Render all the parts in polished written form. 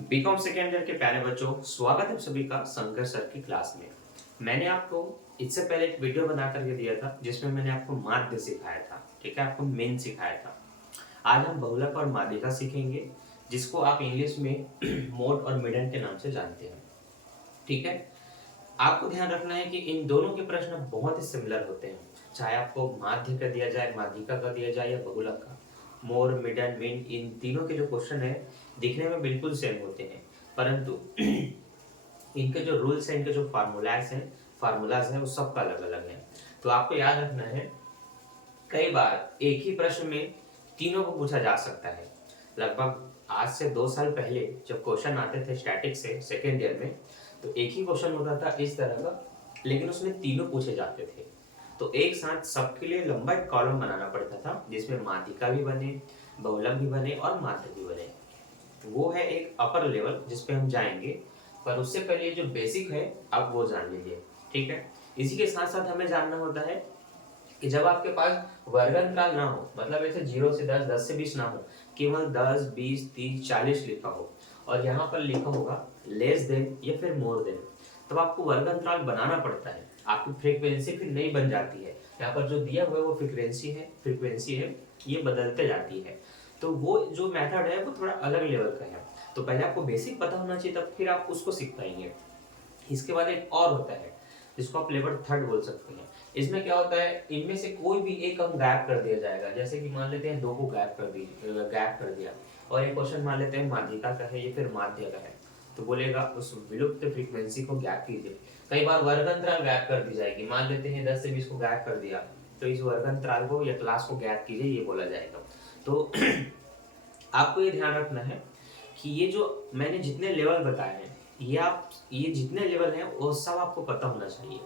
BCom second year के प्यारे बच्चों, स्वागत है सभी का शंकर सर की क्लास में। मैंने आपको इससे पहले एक वीडियो बना करके दिया था जिसमें मैंने आपको माध्य सिखाया था, ठीक है, आपको मेन सिखाया था। आज हम बहुलक और माध्यिका सीखेंगे, जिसको आप इंग्लिश में मोड और मिडन के नाम से जानते हैं, ठीक है। आपको ध्यान रखना है कि इन दोनों के प्रश्न बहुत ही सिमिलर होते हैं, चाहे आपको माध्य का दिया जाए, माध्यिका का दिया जाए या बहुलक का। मोर, मिडन, मिन, इन तीनों के जो क्वेश्चन है दिखने में बिल्कुल सेम होते हैं, परंतु इनके जो रूल्स हैं, इनके जो फार्मूलाज हैं वो सबका अलग अलग है। तो आपको याद रखना है, कई बार एक ही प्रश्न में तीनों को पूछा जा सकता है। लगभग आज से 2 साल पहले जब क्वेश्चन आते थे स्टैटिक से सेकेंड ईयर में, तो एक ही क्वेश्चन होता था इस तरह का, लेकिन उसमें तीनों पूछे जाते थे। तो एक साथ सबके लिए लंबा एक कॉलम बनाना पड़ता था, जिसमें माध्यिका भी बने, बहुलक भी बने और माध्य भी बने। वो है एक अपर लेवल जिस पे हम जाएंगे, पर उससे पहले जो बेसिक है आप वो जान लीजिए, ठीक है। इसी के साथ साथ हमें जानना होता है कि जब आपके पास वर्गंतराल ना हो, मतलब ऐसे 0 से 10, 10 से 20 ना हो, केवल 10, 20, 30, 40 लिखा हो और यहाँ पर लिखा होगा लेस देन या फिर मोर देन, तब आपको वर्गंतराल बनाना पड़ता है। आपकी फ्रीक्वेंसी फिर नहीं बन जाती है। यहाँ पर जो दिया हुआ है वो फ्रीक्वेंसी है, ये बदलते जाती है। तो वो जो मेथड है वो थोड़ा अलग लेवल का है। तो पहले आपको बेसिक पता होना चाहिए, तब फिर आप उसको सीख पाएंगे। इसके बाद एक और होता है जिसको आप लेवल थर्ड बोल सकते हैं। इसमें क्या होता है, इनमें से कोई भी एक हम गायब कर दिया जाएगा। जैसे कि मान लेते हैं 2 को गायब कर दिया और एक क्वेश्चन मान लेते हैं माध्यिका का है या फिर माध्य का है, तो बोलेगा उस विलुप्त फ्रीक्वेंसी को गायब कीजिए। कई बार वर्गंतराल गायब कर दी जाएगी, मान लेते हैं 10 से 20 को गायब कर दिया, तो इस वर्गंतराल को या क्लास को गायब कीजिए, ये बोला जाएगा। तो आपको ये ध्यान रखना है कि ये जो मैंने जितने लेवल बताए हैं, ये जितने लेवल हैं वो सब आपको पता होना चाहिए।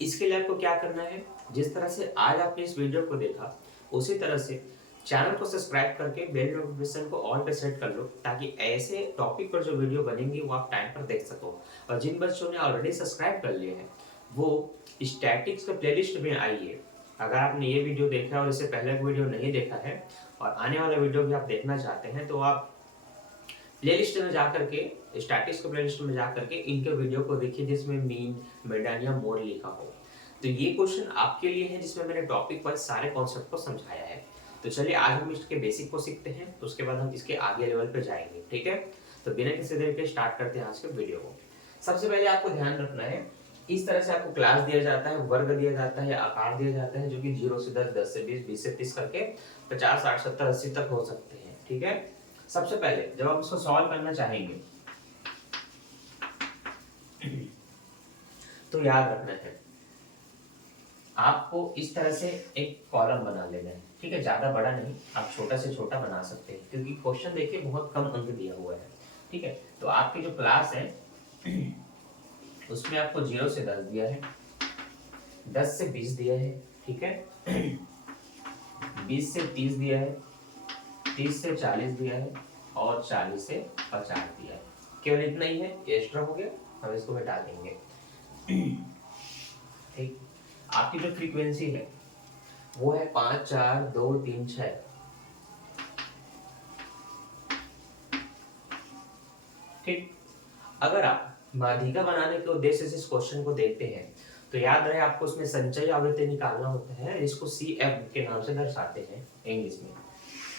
इसके लिए आपको क्या करना है, जिस तरह से आज आपने इस वीडियो को देखा उसी तरह से चैनल को सब्सक्राइब करके बेल नोटिफिकेशन को ऑल पे सेट कर लो, ताकि ऐसे टॉपिक पर जो वीडियो बनेंगी वो आप टाइम पर देख सको। और जिन बच्चों ने ऑलरेडी सब्सक्राइब कर लिए हैं वो स्टैटिक्स के प्लेलिस्ट में आइए। अगर आपने ये वीडियो देखा है और इससे पहले वीडियो नहीं देखा है और आने वाला वीडियो भी आप देखना चाहते हैं, तो आप प्लेलिस्ट में जाकर के, स्टैटिक्स के प्लेलिस्ट में जाकर के इनके वीडियो को देखिए जिसमें मीन, मिडन या मोड लिखा हो। तो ये क्वेश्चन आपके लिए है जिसमें मैंने टॉपिक वाइज सारे कॉन्सेप्ट को समझाया है। तो चलिए आज हम इसके बेसिक को सीखते हैं, तो उसके बाद हम इसके आगे लेवल पे जाएंगे, ठीक है। तो बिना किसी देर के स्टार्ट करते हैं आज के वीडियो को। सबसे पहले आपको ध्यान रखना है, इस तरह से आपको क्लास दिया जाता है, वर्ग दिया जाता है, आकार दिया जाता है, जो कि 0 से 10, 10 से 20, 20 से 30 करके 50, 60, 70, 80 तक हो सकते हैं, ठीक है। सबसे पहले जब आप इसको सॉल्व करना चाहेंगे तो याद रखना है आपको इस तरह से एक कॉलम बना लेना है, ठीक है। ज्यादा बड़ा नहीं, आप छोटा से छोटा बना सकते हैं, क्योंकि क्वेश्चन देखिए बहुत कम अंक दिया हुआ है, ठीक है। तो आपकी जो क्लास है उसमें आपको 0 से 10 दिया है, 10 से 20 दिया है, ठीक है, 20 से 30 दिया है, 30 से 40 दिया है और 40 से 50 दिया है। केवल इतना ही है, एक्स्ट्रा हो गया, हम इसको हटा देंगे, ठीक। आपकी जो फ्रीक्वेंसी है वो है 5, 4, 2, 3, 6, ठीक। अगर आप माध्यिका बनाने के उद्देश्य से इस क्वेश्चन को देखते हैं तो याद रहे आपको उसमें संचय आवृत्ति निकालना होता है, जिसको CF के नाम से दर्शाते हैं इंग्लिश में।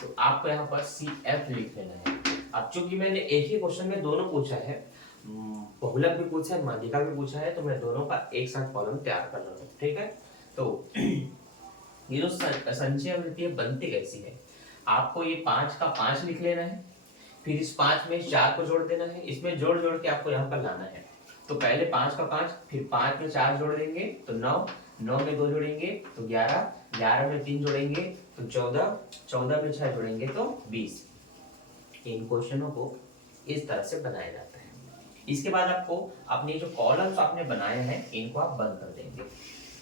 तो आपको यहाँ पर CF लिख लेना है। अब चूंकि मैंने एक ही क्वेश्चन में दोनों पूछा है, बहुलक भी पूछा है, माध्यिका भी पूछा है, तो मैं दोनों का एक साथ कॉलम तैयार कर रहा हूँ, ठीक है। तो ये जो संचय आवृत्ति बनती कैसी है, आपको ये 5 का 5 लिख लेना है, फिर इस 5 में 4 को जोड़ देना है, इसमें जोड़ जोड़ के आपको यहाँ पर लाना है। तो पहले 5 का 5, फिर 5 में 4 जोड़ देंगे तो 9, 9 में 2 जोड़ेंगे तो 11, 11 में 3 जोड़ेंगे तो 14, 14 में 6 जोड़ेंगे तो 20। इन क्वेश्चनों को इस तरह से बनाया जाता है। इसके बाद आपको अपने जो कॉलम्स आपने बनाए हैं इनको आप बंद कर देंगे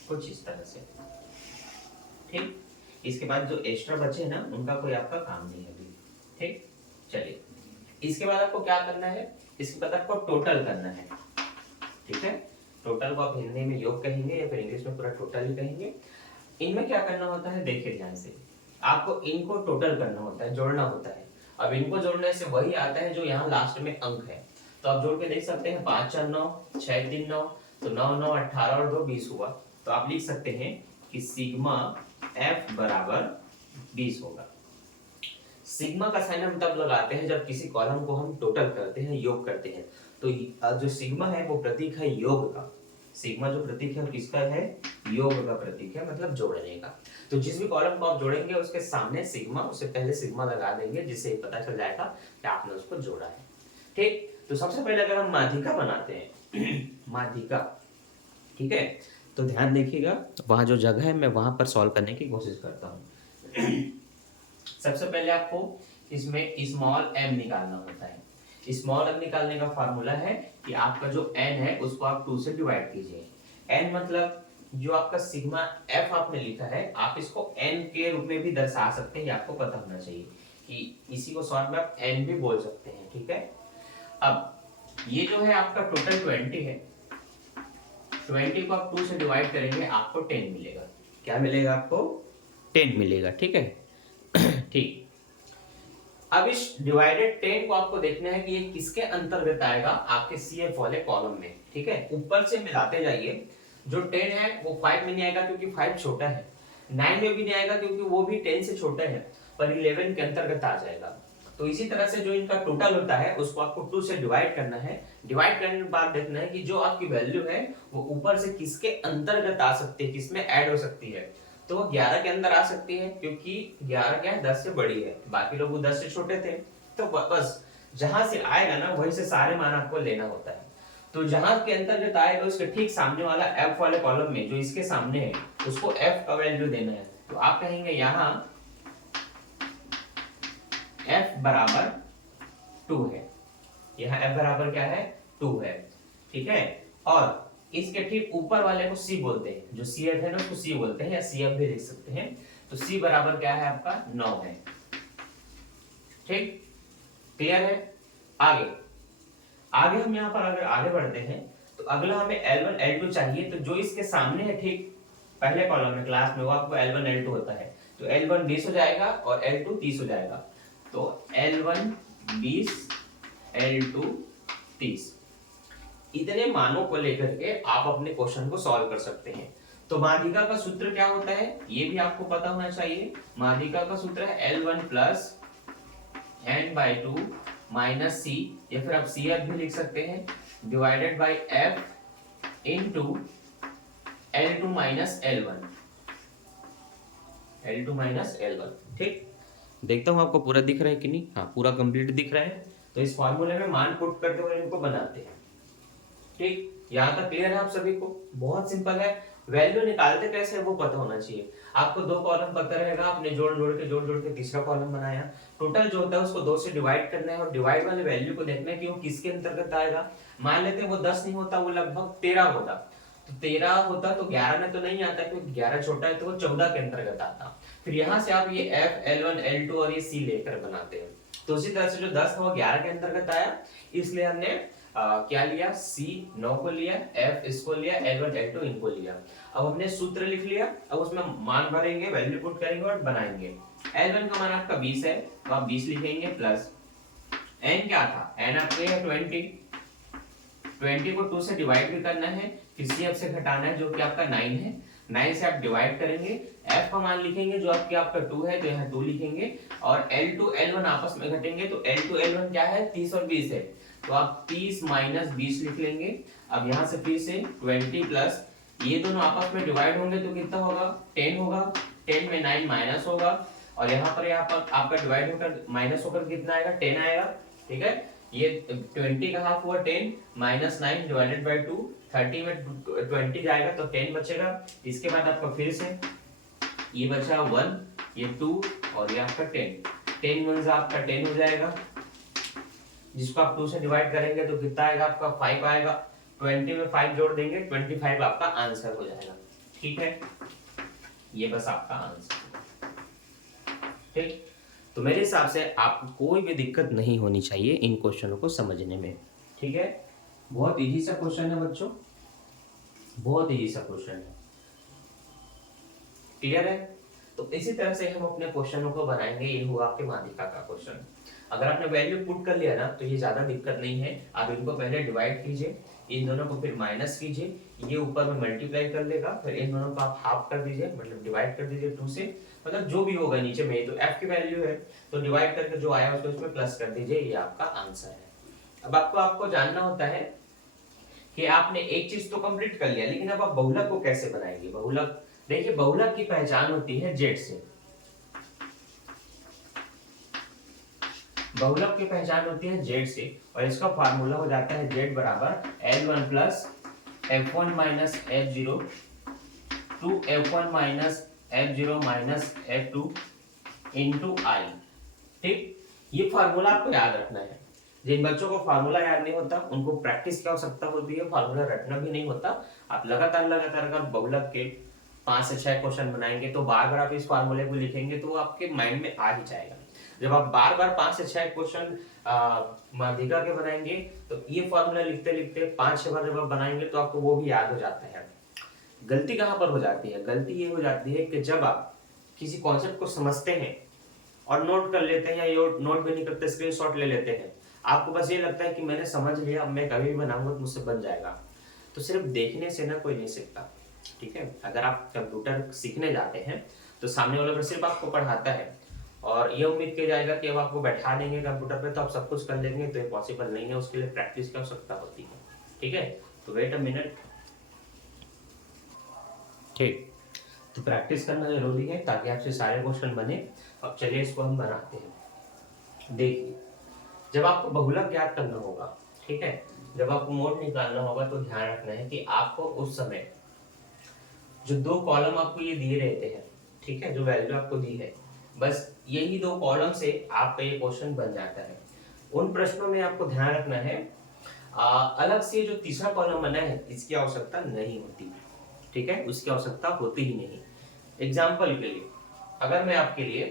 कुछ इस तरह से, ठीक। इसके बाद जो एक्स्ट्रा बचे हैं ना, उनका कोई आपका काम नहीं है अभी, ठीक। चलिए, इसके बाद आपको क्या करना है, इसके बाद आपको टोटल करना है, ठीक है। टोटल को आप हिंदी में योग कहेंगे या फिर इंग्लिश में पूरा टोटल ही कहेंगे। इनमें क्या करना होता है, देखिए ध्यान से, आपको इनको टोटल करना होता है, जोड़ना होता है। अब इनको जोड़ने से वही आता है जो यहाँ लास्ट में अंक है। तो आप जोड़ के देख सकते हैं 5 4 9, 6 3 9, तो 9 9 18 और 2 20 हुआ। तो आप लिख सकते हैं कि सिग्मा एफ बराबर 20 होगा। सिग्मा का साइन हम तब लगाते हैं जब किसी कॉलम को हम टोटल करते हैं, योग करते हैं। तो जो सिग्मा है वो प्रतीक है योग का। सिग्मा जो प्रतीक है किसका है? योग का प्रतीक है, मतलब जोड़ने का। तो जिस भी कॉलम को आप जोड़ेंगे उसके सामने सिग्मा, उससे पहले सिग्मा लगा देंगे, जिससे पता चल जाएगा कि आपने उसको जोड़ा है। ठीक, तो सबसे पहले अगर हम माध्यिका बनाते हैं माध्यिका, ठीक है, तो ध्यान देखिएगा, वहां जो जगह है मैं वहां पर सॉल्व करने की कोशिश करता हूँ। सबसे पहले आपको इसमें स्मॉल m निकालना होता है। स्मॉल m निकालने का फार्मूला है कि आपका जो n है उसको आप 2 से डिवाइड कीजिए। n मतलब जो आपका सिग्मा f आपने लिखा है, आप इसको n के रूप में भी दर्शा सकते हैं, ये आपको पता होना चाहिए कि इसी को शॉर्ट में आप n भी बोल सकते हैं। ठीक है, अब ये जो है आपका टोटल 20 है। 20 को आप 2 से डिवाइड करेंगे, आपको 10 मिलेगा। क्या मिलेगा? आपको 10 मिलेगा। ठीक है, ठीक। अब इस डिवाइडेड 10 को आपको देखना है कि ये किसके अंतर्गत आएगा, आपके CF वाले कॉलम में। ठीक है, ऊपर से मिलाते जाइए। जो 10 है वो 5 में नहीं आएगा क्योंकि 5 छोटा है, 9 में भी नहीं आएगा क्योंकि वो भी 10 से छोटा है, पर 11 के अंतर्गत आ जाएगा। तो इसी तरह से जो इनका टोटल होता है उसको आपको 2 से डिवाइड करना है। डिवाइड करने के बाद देखना है कि जो आपकी वैल्यू है वो ऊपर से किसके अंतर्गत आ सकती है, किसमें ऐड हो सकती है। तो वो 11 के अंदर आ सकती है क्योंकि 11 क्या है, 10 से बड़ी है, बाकी लोग वो 10 से छोटे थे। तो बस जहां से आएगा ना वहीं से सारे मान आपको लेना होता है। तो जहां के अंतर्गत आएगा उसके ठीक सामने वाला f वाले कॉलम में जो इसके सामने है उसको f का वैल्यू देना है। तो आप कहेंगे यहाँ f बराबर 2 है। यहाँ f बराबर क्या है? 2 है। ठीक है, और इसके ठीक ऊपर वाले को c बोलते हैं, जो CF है ना उसको c बोलते हैं, या CF भी लिख सकते हैं। तो c बराबर क्या है आपका? 9 है। ठीक, क्लियर है? आगे आगे हम यहाँ पर अगर आगे बढ़ते हैं तो अगला हमें L1 L2 चाहिए। तो जो इसके सामने है ठीक पहले कॉलम में क्लास में, वो आपको L1 L2 होता है। तो L1 20 हो जाएगा और L2 30 हो जाएगा। तो L1 20, L2 30। इतने मानों को लेकर के आप अपने क्वेश्चन को सॉल्व कर सकते हैं। तो माध्यिका का सूत्र क्या होता है ये भी आपको पता होना चाहिए। माध्यिका का सूत्र है L1 plus n/2 minus c, या फिर आप CF भी लिख सकते हैं, divided by f into L2 minus L1, L2 minus L1। ठीक, देखता हूं आपको पूरा दिख रहा है कि नहीं। हाँ, पूरा कंप्लीट दिख रहा है। तो इस फॉर्मूले में मान पुट करते हुए इनको बनाते हैं। ठीक, यहाँ तक क्लियर है आप सभी को? बहुत सिंपल है। वैल्यू निकालते कैसे वो पता होना चाहिए आपको। 2 कॉलम पता रहेगा, आपने जोड़ जोड़ के तीसरा कॉलम बनाया। टोटल जो होता है उसको 2 से डिवाइड करना है और डिवाइड वाले वैल्यू को देखना है कि वो किसके अंतर्गत आएगा। मान लेते हैं वो 10 नहीं होता, वो लगभग 13 होता। तो 13 होता तो 11 में तो नहीं आता क्योंकि 11 छोटा है, तो वो 14 के अंतर्गत आता। फिर यहाँ से आप ये F, L1, L2 और ये C लेकर बनाते हैं। तो उसी तरह से जो 10 था वो 11 के अंतर्गत आया, इसलिए हमने क्या लिया? C 9 को लिया, F इसको लिया, L1 L2 इनको लिया। अब हमने सूत्र लिख लिया, अब उसमें मान भरेंगे, वैल्यू पुट करेंगे और बनाएंगे। L1 का मान आपका 20 है, तो आप 20 लिखेंगे, प्लस n क्या था? n आपके है 20 को 2 से डिवाइड भी करना है, फिर CF से घटाना है जो कि आपका 9 है। 9 से आप डिवाइड करेंगे, f का मान लिखेंगे जो आपका 2 है, तो यहाँ 2 लिखेंगे, और L2 L1 आपस में घटेंगे। तो L2 L1 क्या है? 30 और 20 है, तो आप 30 माइनस 20 लिख लेंगे। अब यहाँ से फिर से 20 प्लस ये दोनों आपस में डिवाइड होंगे तो कितना होगा? 10 होगा। 10 में 9 माइनस होगा, और यहाँ पर आपका डिवाइड होकर माइनस होकर कितना आएगा? 10 आएगा। ठीक है, ये 20 का हाफ हुआ 10 माइनस 9 डिवाइडेड बाय 2, 30 में 20 जाएगा तो 10 बचेगा। इसके बाद आपका फिर से ये बचा 1, ये 2 और ये आपका 10। 10 वन आपका 10 हो जाएगा, जिसको आप 2 से डिवाइड करेंगे तो कितना आएगा? आपका 5 आएगा। 20 में 5 जोड़ देंगे, 25 आपका आंसर हो जाएगा। ठीक है, ये बस आपका आंसर। ठीक, तो मेरे हिसाब से आपको कोई भी दिक्कत नहीं होनी चाहिए इन क्वेश्चनों को समझने में। ठीक है, बहुत इजी सा क्वेश्चन है बच्चों, बहुत इजी सा क्वेश्चन है। क्लियर है? तो इसी तरह से हम अपने क्वेश्चनों को बनाएंगे। ये हुआ आपके माध्यिका का क्वेश्चन। अगर आपने वैल्यू पुट कर लिया ना तो ये ज्यादा दिक्कत नहीं है। आप इनको पहले डिवाइड कीजिए, इन दोनों को फिर माइनस कीजिए, ये ऊपर में मल्टीप्लाई कर लेगा, फिर इन दोनों को आप हाफ कर दीजिए, मतलब डिवाइड कर दीजिए 2 से, मतलब जो भी होगा नीचे में तो f की वैल्यू है तो डिवाइड करके जो आया उसको इसमें प्लस कर दीजिए, ये आपका आंसर है। अब आपको जानना होता है कि आपने एक चीज तो कंप्लीट कर लिया, लेकिन अब आप बहुलक को कैसे बनाएंगे। बहुलक देखिए, बहुलक की पहचान होती है जेड से। बहुलक की पहचान होती है जेड से, और इसका फार्मूला हो जाता है जेड बराबर L1 plus F1 minus F0 two F1 minus F0 minus F2 into I. ठीक, ये फार्मूला आपको याद रखना है। जिन बच्चों को फार्मूला याद नहीं होता उनको प्रैक्टिस की आवश्यकता होती है, फार्मूला रटना भी नहीं होता। आप लगातार अगर बहुलक के 5 से 6 क्वेश्चन बनाएंगे तो बार बार आप इस फार्मूले को लिखेंगे तो आपके माइंड में आ ही जाएगा। जब आप बार बार 5 से 6 क्वेश्चन माध्यिका के बनाएंगे तो ये फार्मूला लिखते लिखते 5-6 बार जब आप बनाएंगे तो आपको वो भी याद हो जाता है। गलती कहाँ पर हो जाती है? गलती ये हो जाती है कि जब आप किसी कॉन्सेप्ट को समझते हैं और नोट कर लेते हैं, या नोट भी नहीं करते, स्क्रीनशॉट ले लेते हैं, आपको बस ये लगता है कि मैंने समझ लिया, अब मैं कभी भी बनाऊंगा तो मुझसे बन जाएगा। तो सिर्फ देखने से ना कोई नहीं सीखता। ठीक है, अगर आप कंप्यूटर सीखने जाते हैं तो सामने वाला सिर्फ आपको पढ़ाता है और ये उम्मीद किया जाएगा कि अब आपको बैठा देंगे कंप्यूटर पे तो आप सब कुछ कर लेंगे, तो ये पॉसिबल नहीं है। उसके लिए प्रैक्टिस की आवश्यकता होती है। ठीक है, तो वेट अ मिनट। ठीक, तो प्रैक्टिस करना जरूरी है ताकि आपसे सारे क्वेश्चन बने। अब चलिए इसको हम बनाते हैं। देखिए, जब आपको बहुलक ज्ञात करना होगा, ठीक है, जब आपको मोड निकालना होगा तो ध्यान रखना है कि आपको उस समय जो 2 कॉलम आपको ये दिए रहते हैं, ठीक है, जो वैल्यू आपको दी है, बस यही 2 कॉलम से आपका ये क्वेश्चन बन जाता है। उन प्रश्नों में आपको ध्यान रखना है अलग से जो तीसरा कॉलम बना है इसकी आवश्यकता नहीं होती। ठीक है, उसकी आवश्यकता होती ही नहीं। एग्जाम्पल के लिए अगर मैं आपके लिए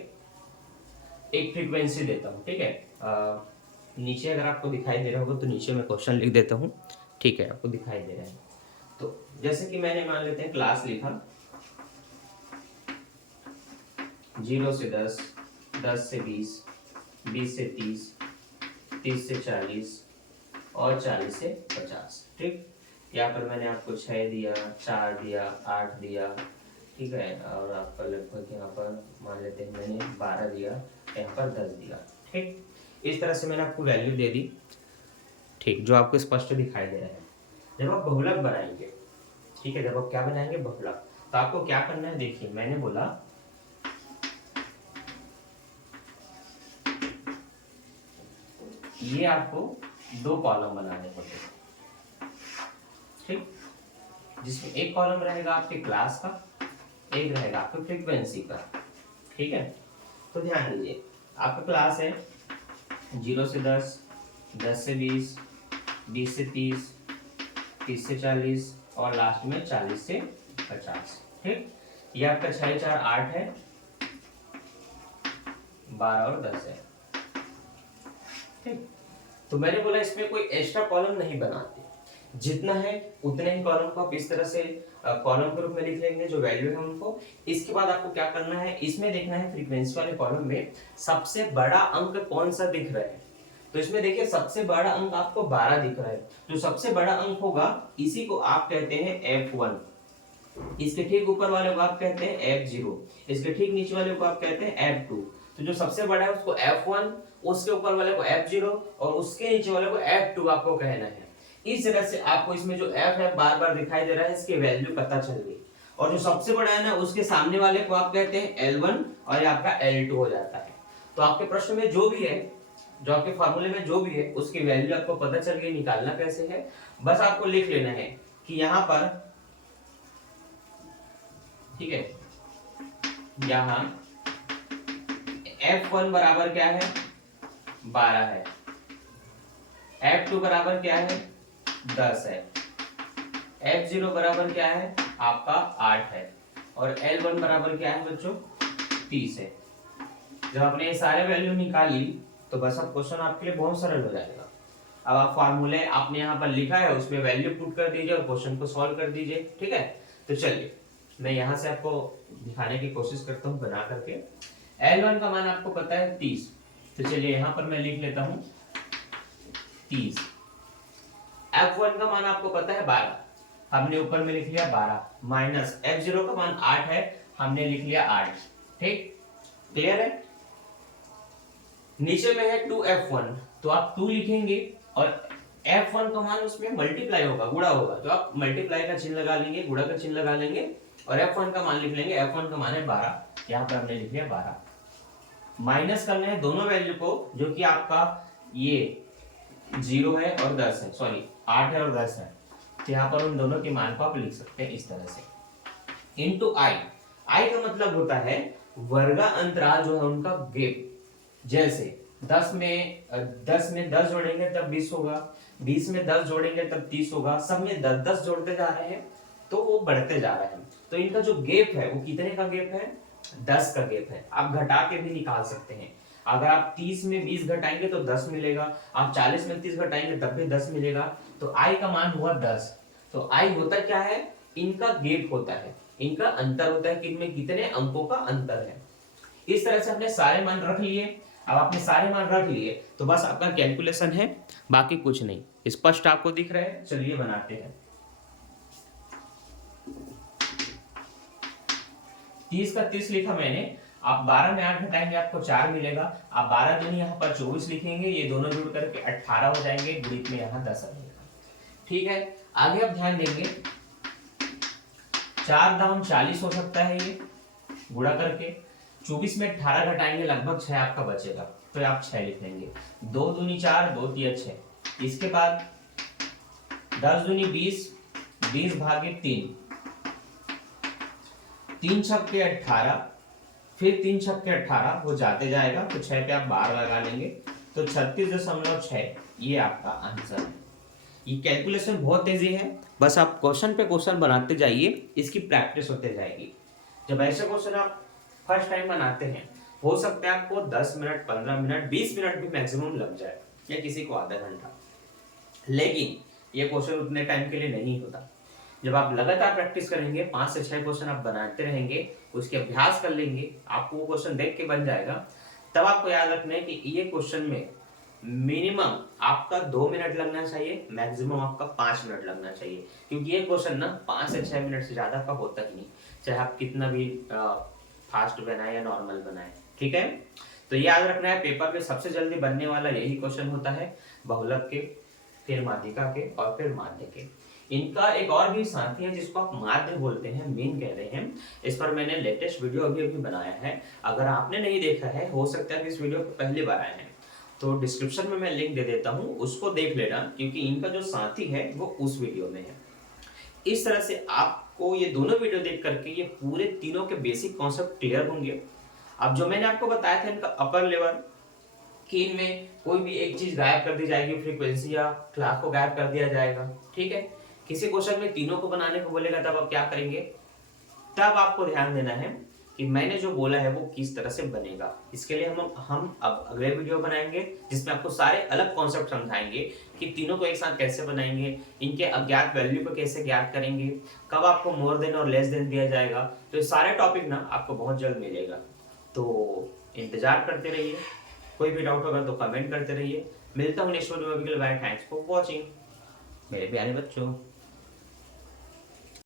एक फ्रीक्वेंसी देता हूँ, ठीक है, नीचे अगर आपको दिखाई दे रहा होगा तो नीचे मैं क्वेश्चन लिख देता हूँ। ठीक है, आपको दिखाई दे रहा है तो जैसे कि मैंने मान लेते हैं क्लास लिखा 0 से 10, 10 से 20, 20 से 30, 30 से 40 और 40 से 50। ठीक, यहाँ पर मैंने आपको 6 दिया, 4 दिया, 8 दिया, ठीक है, और आपका लगभग यहाँ पर मान लेते हैं मैंने 12 दिया, यहाँ पर 10 दिया। ठीक, इस तरह से मैंने आपको वैल्यू दे दी। ठीक, जो आपको स्पष्ट दिखाई दे रहा है। जब आप बहुलक बनाएंगे, ठीक है, जब आप क्या बनाएंगे बहुलक, तो आपको क्या करना है। देखिए, मैंने बोला ये आपको 2 कॉलम बनाने होते हैं। ठीक, जिसमें एक कॉलम रहेगा आपके क्लास का, एक रहेगा आपके फ्रीक्वेंसी का। ठीक है, तो ध्यान दीजिए, आपका क्लास है 0 से 10, 10 से 20, 20 से 30, 30 से 40 और लास्ट में 40 से 50। ठीक, ये आपका 6 4 8 है, 12 और 10 है। ठीक, तो मैंने बोला इसमें कोई एक्स्ट्रा कॉलम नहीं बनाते, जितना है उतने ही कॉलम को आप इस तरह से कॉलम के रूप में लिख लेंगे जो वैल्यू है उनको। इसके बाद आपको क्या करना है, इसमें देखना है फ्रीक्वेंसी वाले कॉलम में सबसे बड़ा अंक कौन सा दिख रहा है। तो इसमें देखिए सबसे बड़ा अंक आपको 12 दिख रहा है। जो सबसे बड़ा अंक होगा इसी को आप कहते हैं F1, इसके ठीक ऊपर वाले को आप कहते हैं F0, इसके ठीक नीचे वाले को आप कहते हैं F2। तो जो सबसे बड़ा है उसको F1, उसके ऊपर वाले को F0 और उसके नीचे वाले को F2 आपको कहना है। इस तरह से आपको इसमें जो F है बार बार दिखाई दे रहा है, इसकी वैल्यू पता चल गई। और जो सबसे बड़ा है ना उसके सामने वाले को आप कहते हैं L1 और ये आपका L2 हो जाता है। तो आपके प्रश्न में जो भी है, जो आपके फार्मूले में जो भी है उसकी वैल्यू आपको पता चल गई। निकालना कैसे है, बस आपको लिख लेना है कि यहाँ पर, ठीक है, यहाँ F1 बराबर क्या है 12 है, F2 बराबर क्या है 10 है, F0 बराबर क्या है आपका 8 है और L1 बराबर क्या है बच्चों 30 है। जब आपने ये सारे वैल्यू निकाली तो बस अब क्वेश्चन आपके लिए बहुत सरल हो जाएगा। अब आप फार्मूले आपने यहाँ पर लिखा है उसमें वैल्यू पुट कर दीजिए और क्वेश्चन को सॉल्व कर दीजिए। ठीक है, तो चलिए मैं यहाँ से आपको दिखाने की कोशिश करता हूँ बना करके। L1 का मान आपको पता है 30, तो चलिए यहाँ पर मैं लिख लेता हूँ 30। F1 का मान आपको पता है 12, हमने ऊपर में लिख लिया 12, माइनस F0 का मान 8 है, हमने लिख लिया 8। ठीक, क्लियर है। नीचे में है 2F1, तो आप 2 लिखेंगे और F1 का मान उसमें मल्टीप्लाई होगा, गुणा होगा, तो आप मल्टीप्लाई का चिन्ह लगा लेंगे, गुणा का चिन्ह लगा लेंगे और F1 का मान लिख लेंगे। F1 का मान है 12, यहाँ पर हमने लिख लिया 12। माइनस करना है दोनों वैल्यू को, जो कि आपका ये 0 है और 10 है, सॉरी 8 है और 10 है, तो यहाँ पर उन दोनों के मान को आप लिख सकते हैं इस तरह से। इनटू आई, आई का मतलब होता है वर्गा अंतराल जो है उनका गेप। जैसे 10 में 10 जोड़ेंगे तब 20 होगा, 20 में 10 जोड़ेंगे तब 30 होगा, सब में 10 जोड़ते जा रहे हैं तो वो बढ़ते जा रहे हैं। तो इनका जो गेप है वो कितने का गेप है, 10 का गेप है। आप घटा के भी निकाल सकते हैं। अगर आप 30 में 20 घटाएंगे तो 10 मिलेगा, आप 40 में 30 घटाएंगे तब भी 10 मिलेगा, तो आई का मान हुआ 10। तो आई होता क्या है, इनका गेप होता है, इनका अंतर होता है कि इनमें कितने अंकों का अंतर है। इस तरह से हमने सारे मान रख लिए। अब आपने सारे मान रख लिए तो बस आपका कैलकुलेशन है, बाकी कुछ नहीं। स्पष्ट आपको दिख रहा है, चलिए बनाते हैं। 30 का 30 लिखा मैंने, आप 12 में 8 घटाएंगे आपको 4 मिलेगा, आप 12 दूनी यहाँ पर 24 लिखेंगे, ये दोनों जुड़ करके 18 हो जाएंगे, गुणित में यहाँ 10 आएगा। ठीक है, आगे आप ध्यान देंगे 4 दाम 40 हो सकता है, ये गुणा करके 24 में 18 घटाएंगे लगभग 6 आपका बचेगा, तो आप 6 लिख लेंगे। 2 दूनी 4, 2 तिया 6। इसके बाद 10 दूनी 20, 20 भागे 3, 3 छक्के 18, फिर 3 छक्के 18, वो जाते जाएगा तो 6 पे आप 12 लगा लेंगे, तो 36.6 ये आपका आंसर है। ये कैलकुलेशन बहुत तेजी है, बस आप क्वेश्चन पे क्वेश्चन बनाते जाइए, इसकी प्रैक्टिस होते जाएगी। जब ऐसे क्वेश्चन आप फर्स्ट टाइम बनाते हैं, हो सकता है आपको 10 मिनट, 15 मिनट, 20 मिनट भी मैक्सिमम लग जाए, या किसी को आधा घंटा, लेकिन ये क्वेश्चन उतने टाइम के लिए नहीं होता। जब आप लगातार प्रैक्टिस करेंगे, 5 से 6 क्वेश्चन आप बनाते रहेंगे, उसके अभ्यास कर लेंगे, आपको वो क्वेश्चन देख के बन जाएगा, तब आपको याद रखना है कि ये क्वेश्चन में मिनिमम आपका 2 मिनट लगना चाहिए, मैक्सिमम आपका 5 मिनट लगना चाहिए, क्योंकि ये क्वेश्चन ना 5 से 6 मिनट से ज्यादा का होता ही नहीं, चाहे आप कितना भी फास्ट बनाए या नॉर्मल बनाए। ठीक है, तो याद रखना है, पेपर में सबसे जल्दी बनने वाला यही क्वेश्चन होता है, बहुलक के, फिर माध्यिका के और फिर माध्य के। इनका एक और भी साथी है जिसको आप माध्य बोलते हैं, मीन कह रहे हैं। इस पर मैंने लेटेस्ट वीडियो अभी बनाया है, अगर आपने नहीं देखा है, हो सकता है कि इस वीडियो को पहली बार आए हैं, तो डिस्क्रिप्शन में मैं लिंक दे देता हूँ, उसको देख लेना, क्योंकि इनका जो साथी है वो उस वीडियो में है। इस तरह से आपको ये दोनों वीडियो देख करके ये पूरे तीनों के बेसिक कॉन्सेप्ट क्लियर होंगे। अब जो मैंने आपको बताया था इनका अपर लेवल, कि इनमें कोई भी एक चीज गायब कर दी जाएगी, फ्रीक्वेंसी या क्लास को गायब कर दिया जाएगा। ठीक है, किसी क्वेश्चन में तीनों को बनाने को बोलेगा तब आप क्या करेंगे, तब आपको ध्यान देना है कि मैंने जो बोला है वो किस तरह से बनेगा। इसके लिए हम अब अगले वीडियो बनाएंगे जिसमें आपको सारे अलग कॉन्सेप्ट समझाएंगे कि तीनों को एक साथ कैसे बनाएंगे, इनके अज्ञात वैल्यू को कैसे ज्ञात करेंगे, कब आपको मोर देन और लेस देन दिया जाएगा। तो ये सारे टॉपिक ना आपको बहुत जल्द मिलेगा, तो इंतजार करते रहिए। कोई भी डाउट होगा तो कमेंट करते रहिए। मिलता हूँ नेक्स्ट वीडियो में, थैंक्स फॉर वॉचिंग मेरे प्यारे बच्चों।